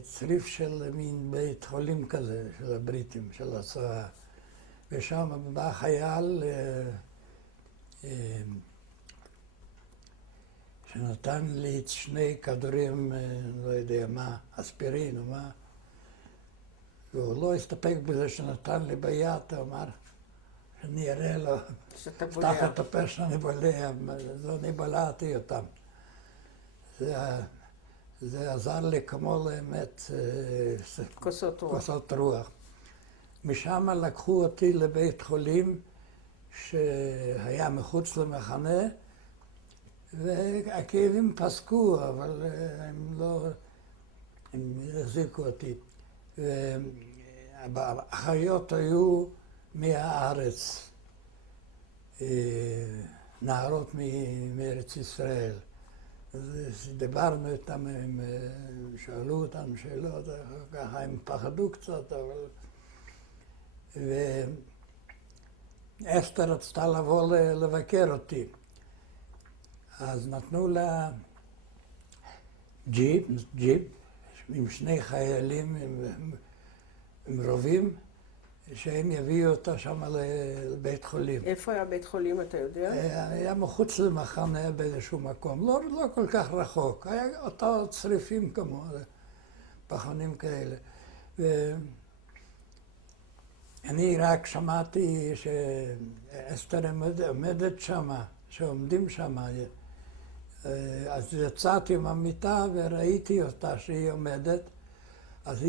צריף של מין בית חולים כזה, של הבריטים, של הצבא. ושם בא חייל שנתן לי 2 כדורים, לא יודע מה, אספירין או מה. והוא לא הסתפק בזה שנתן לי ביד, הוא אמר שאני אראה לו, פתח את הפה שאני בולע, אז אני בלעתי אותם. זה עזר לי כמו לאמת כוסות רוח. משם לקחו אותי לבית חולים שהיה מחוץ למחנה, והכאבים פסקו, אבל הם החזיקו אותי. האחיות היו מהארץ, נערות מארץ ישראל. אז דיברנו איתם, הם שאלו אותם שאלות, ככה הם פחדו קצת, אבל... ואסתר רצתה לבוא לבקר אותי. אז נתנו לה ג'יפ עם 2 חיילים עם רובים, שהם יביאו אותה שם לבית חולים. איפה היה בית חולים, אתה יודע? היה מחוץ למחנה באיזשהו מקום, לא כל כך רחוק. היה אותו צריפים כמו פחונים כאלה. אני רק שמעתי שאסתר עומדת שם, שעומדים שם. אז יצאתי מהמיטה וראיתי אותה שהיא עומדת, אז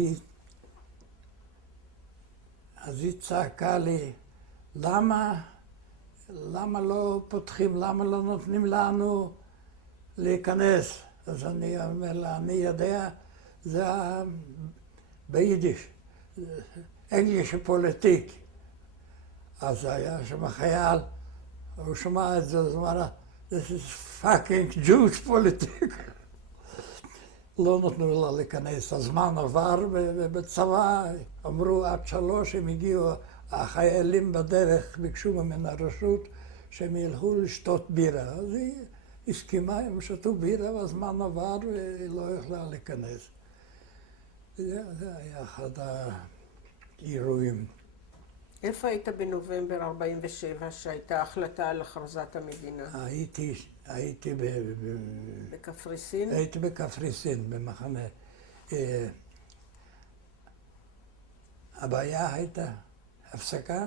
היא צעקה לי, למה לא פותחים, למה לא נותנים לנו להיכנס? אז אני אומר לה, אני יודע, זה ביידיש, אנגליש פוליטיק. אז היה שם חייל, הוא שמע את זה, אז הוא אמר, this is fucking Jewish politics. לא נתנו לה להיכנס. הזמן עבר ובצבא אמרו עד 3 הם הגיעו, החיילים בדרך ביקשו ממנה רשות שהם ילכו לשתות בירה. אז היא הסכימה, הם שתו בירה והזמן עבר והיא לא יכלה להיכנס. זה היה אחד האירועים. איפה היית בנובמבר 47, שהייתה החלטה על הכרזת המדינה? הייתי בקפריסין? הייתי בקפריסין, במחנה. הבעיה הייתה הפסקה